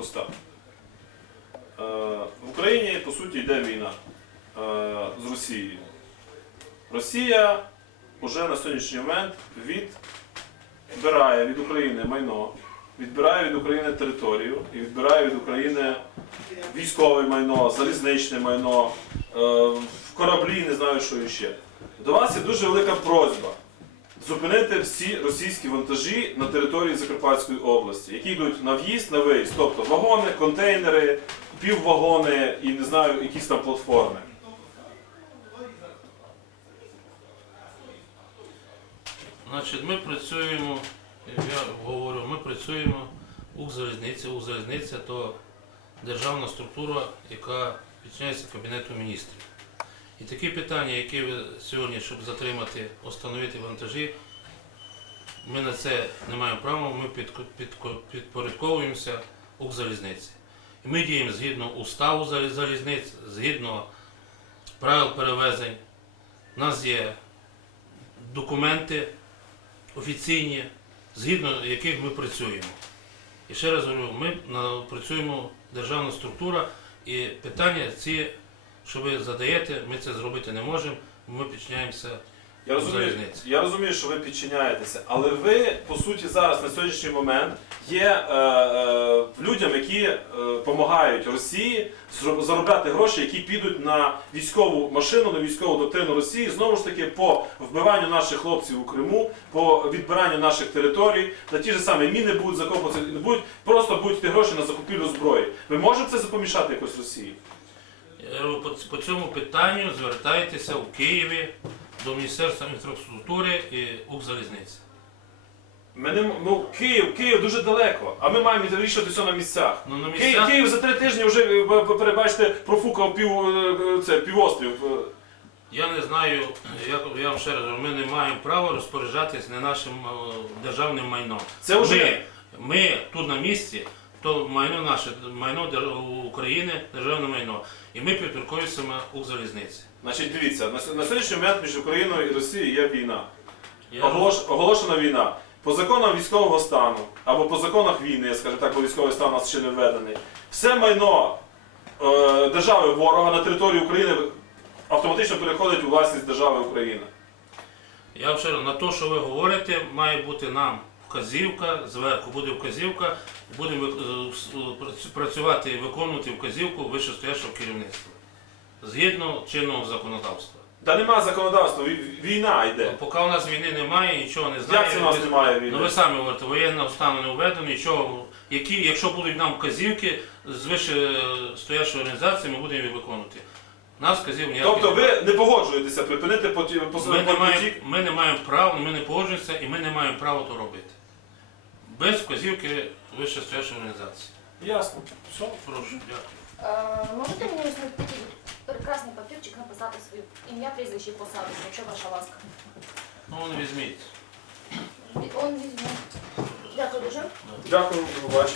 Проста. Е, В Україні, по суті, йде війна е, з Росією. Росія вже на сьогоднішній момент відбирає від України майно, відбирає від України територію і відбирає від України військове майно, залізничне майно, е, кораблі, не знаю, що іще. До вас є дуже велика просьба зупинити всі російські вантажі на території Закарпатської області, які йдуть на в'їзд, на виїзд, тобто вагони, контейнери, піввагони і не знаю, якісь там платформи. Значить, ми працюємо, я говорю, ми працюємо Укрзалізниця. Укрзалізниця то державна структура, яка підчиняється Кабінету міністрів. І такі питання, які ви сьогодні, щоб затримати, остановити вантажі, ми на це не маємо права, ми підпорядковуємося Укрзалізниці. І ми діємо згідно уставу залізниць, згідно правил перевезень. У нас є документи офіційні, згідно яких ми працюємо. І ще раз говорю, ми працюємо державна структура, і питання ці, що ви задаєте, ми це зробити не можемо, ми підчиняємося Я розумію, я розумію, що ви підчиняєтеся, але ви, по суті, зараз на сьогоднішній момент є е, е, людям, які допомагають Росії заробляти гроші, які підуть на військову машину, на військову доктрину Росії, знову ж таки, по вбиванню наших хлопців у Криму, по відбиранню наших територій, на ті ж самі міни будуть закопуватися, будуть просто будуть йти гроші на закупівлю зброї. Ви можете це запомішати якось Росії? Говорю, По, цьому питанню звертайтеся в Києві до Міністерства інфраструктури і Укрзалізниці. Ми не м- ну, Київ, Київ дуже далеко, а ми маємо вирішувати все на місцях. Ну, на Київ, місцях, Київ за три тижні вже е, ви- ви перебачте профукав пів е, це півострів. Е, я не знаю, я, я вам ще раз говорю, ми не маємо права розпоряджатись не нашим е, державним майном. Це вже Ми, ми тут на місці, то майно наше, майно України, державне майно. І ми підпорядковуємося Укрзалізниці. значить, дивіться, на, на сьогоднішній момент між Україною і Росією є війна. Я, Оголош, оголошена війна. По законам військового стану або по законах війни, скажімо так, бо військовий стан у нас ще не введений. Все майно е, держави ворога на території України автоматично переходить у власність держави України. я раз, на те, що ви говорите, має бути нам вказівка, зверху буде вказівка, будемо е, е, прац- працювати і виконувати вказівку вищестоящого керівництва. Згідно чинного законодавства. Та нема законодавства, вій- війна йде. Поки у нас війни немає, нічого не знає. Як це у нас ви- немає війни? Ну ви самі говорите, воєнного стану не введено, нічого. Які, якщо будуть нам вказівки з вищестоящої організації, ми будемо їх виконувати. Нас вказів ніяких Тобто немає. ви не погоджуєтеся припинити поті- ми, не посилення маємо, потік? ми не маємо права, ми не погоджуємося і ми не маємо права то робити. Без вказівки вищестоячої організації. Ясно. Все. Прошу, дякую. Е, Можете мені ось на такий прекрасний папірчик написати своє ім'я, прізвище і посаду, якщо ваша ласка. Ну, вон візьміть. Він- Он візьме. Дякую дуже. Дякую, до побачення.